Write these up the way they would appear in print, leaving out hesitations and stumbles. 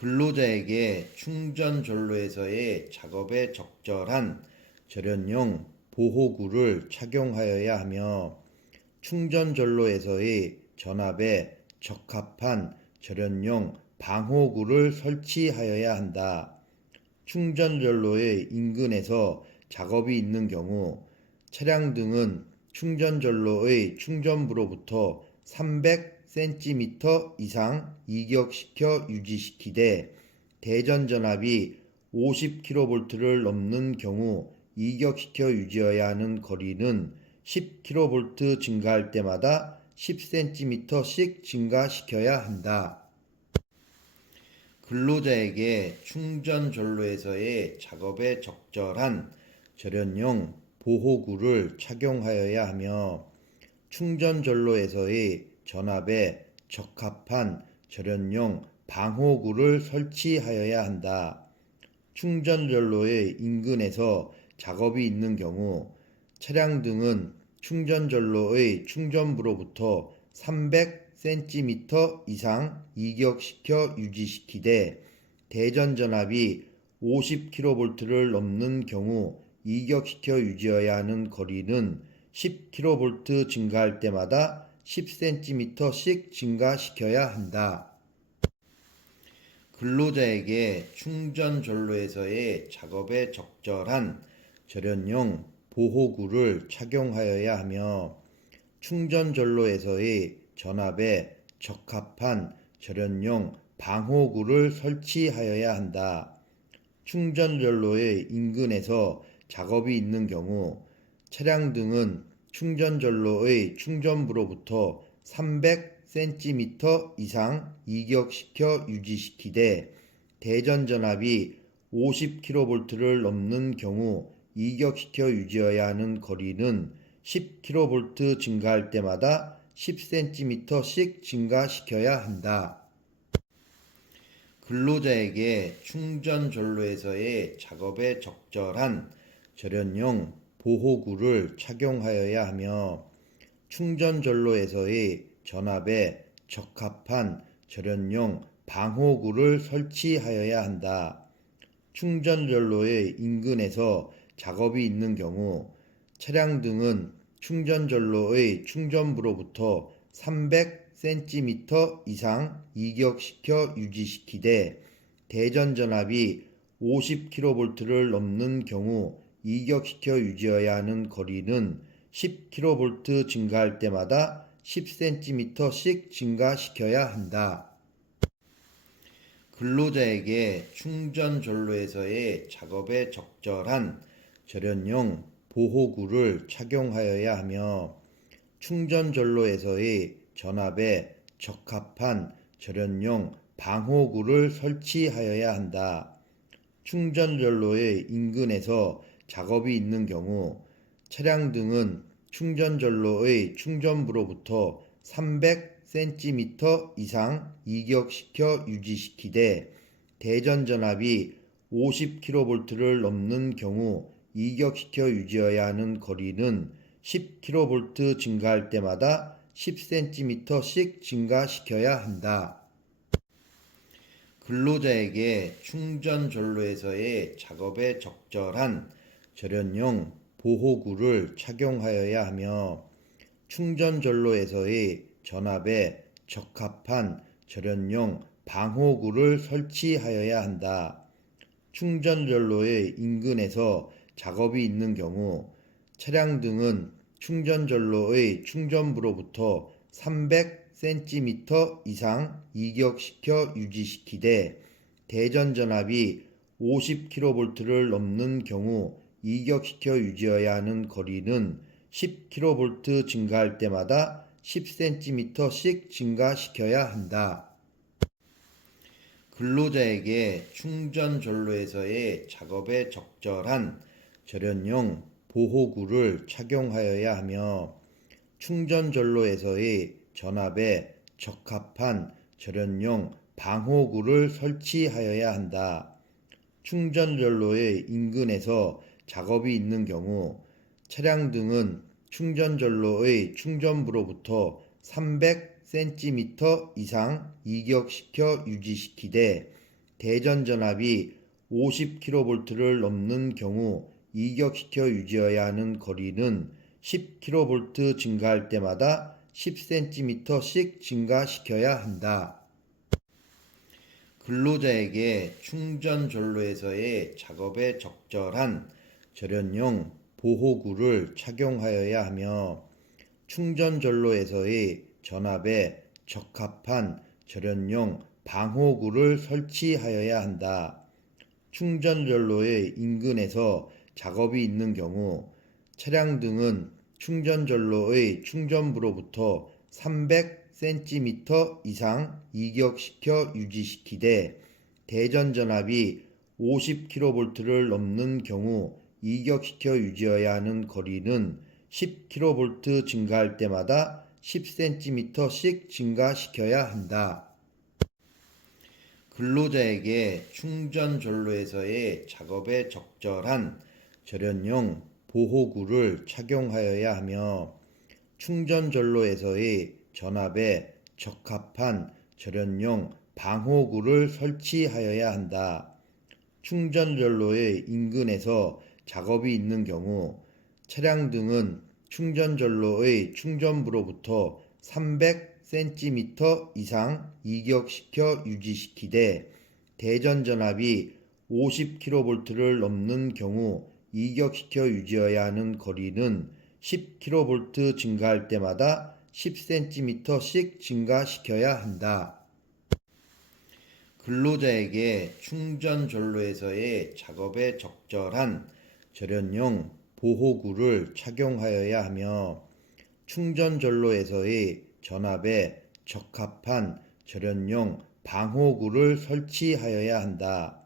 근로자에게 충전 전로에서의 작업에 적절한 절연용 보호구를 착용하여야 하며 충전 전로에서의 전압에 적합한 절연용 방호구를 설치하여야 한다. 충전 전로의 인근에서 작업이 있는 경우 차량 등은 충전 전로의 충전부로부터 300cm 이상 이격시켜 유지시키되 대전 전압이 50kV를 넘는 경우 이격시켜 유지해야 하는 거리는 10kV 증가할 때마다 10cm씩 증가시켜야 한다. 근로자에게 충전 전로에서의 작업에 적절한 절연용 보호구를 착용하여야 하며 충전 전로에서의 전압에 적합한 절연용 방호구를 설치하여야 한다. 충전 전로의 인근에서 작업이 있는 경우 차량 등은 충전 전로의 충전부로부터 300cm 이상 이격시켜 유지시키되 대전 전압이 50kV를 넘는 경우 이격시켜 유지해야 하는 거리는 10kV 증가할 때마다 10cm씩 증가시켜야 한다. 근로자에게 충전 전로에서의 작업에 적절한 절연용 보호구를 착용하여야 하며 충전 전로에서의 전압에 적합한 절연용 방호구를 설치하여야 한다. 충전 전로의 인근에서 작업이 있는 경우 차량 등은 충전 전로의 충전부로부터 300cm 이상 이격시켜 유지시키되 대전 전압이 50kV를 넘는 경우 이격시켜 유지해야 하는 거리는 10kV 증가할 때마다 10cm씩 증가시켜야 한다. 근로자에게 충전 전로에서의 작업에 적절한 절연용 보호구를 착용하여야 하며 충전 전로에서의 전압에 적합한 절연용 방호구를 설치하여야 한다. 충전 전로의 인근에서 작업이 있는 경우 차량 등은 충전 전로의 충전부로부터 300cm 이상 이격시켜 유지시키되 대전 전압이 50kV를 넘는 경우 이격시켜 유지해야 하는 거리는 10kV 증가할 때마다 10cm씩 증가시켜야 한다. 근로자에게 충전 전로에서의 작업에 적절한 절연용 보호구를 착용하여야 하며 충전 전로에서의 전압에 적합한 절연용 방호구를 설치하여야 한다. 충전 전로의 인근에서 작업이 있는 경우 차량 등은 충전 전로의 충전부로부터 300cm 이상 이격시켜 유지시키되 대전 전압이 50kV를 넘는 경우 이격시켜 유지해야 하는 거리는 10kV 증가할 때마다 10cm씩 증가시켜야 한다. 근로자에게 충전 전로에서의 작업에 적절한 절연용 보호구를 착용하여야 하며 충전 전로에서의 전압에 적합한 절연용 방호구를 설치하여야 한다. 충전 전로의 인근에서 작업이 있는 경우 차량 등은 충전 전로의 충전부로부터 300cm 이상 이격시켜 유지시키되 대전 전압이 50kV를 넘는 경우 이격시켜 유지해야 하는 거리는 10kV 증가할 때마다 10cm씩 증가시켜야 한다. 근로자에게 충전 전로에서의 작업에 적절한 절연용 보호구를 착용하여야 하며 충전 전로에서의 전압에 적합한 절연용 방호구를 설치하여야 한다. 충전 전로의 인근에서 작업이 있는 경우 차량 등은 충전 전로의 충전부로부터 300cm 이상 이격시켜 유지시키되 대전 전압이 50kV를 넘는 경우 이격시켜 유지해야 하는 거리는 10kV 증가할 때마다 10cm씩 증가시켜야 한다. 근로자에게 충전전로에서의 작업에 적절한 절연용 보호구를 착용하여야 하며 충전전로에서의 전압에 적합한 절연용 방호구를 설치하여야 한다. 충전전로의 인근에서 작업이 있는 경우 차량 등은 충전전로의 충전부로부터 300cm 이상 이격시켜 유지시키되 대전 전압이 50kV를 넘는 경우 이격시켜 유지해야 하는 거리는 10kV 증가할 때마다 10cm씩 증가시켜야 한다. 근로자에게 충전전로에서의 작업에 적절한 절연용 보호구를 착용하여야 하며 충전전로에서의 전압에 적합한 절연용 방호구를 설치하여야 한다. 충전전로의 인근에서 작업이 있는 경우 차량 등은 충전전로의 충전부로부터 300cm 이상 이격시켜 유지시키되 대전 전압이 50kV를 넘는 경우 이격시켜 유지해야 하는 거리는 10kV 증가할 때마다 10cm씩 증가시켜야 한다. 근로자에게 충전전로에서의 작업에 적절한 절연용 보호구를 착용하여야 하며 충전전로에서의 전압에 적합한 절연용 방호구를 설치하여야 한다.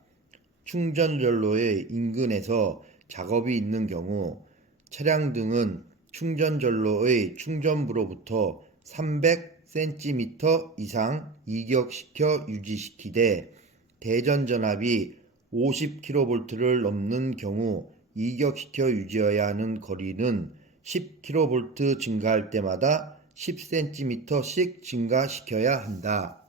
충전전로의 인근에서 작업이 있는 경우 차량 등은 충전전로의 충전부로부터 300cm 이상 이격시켜 유지시키되 대전 전압이 50kV를 넘는 경우 이격시켜 유지해야 하는 거리는 10kV 증가할 때마다 10cm씩 증가시켜야 한다.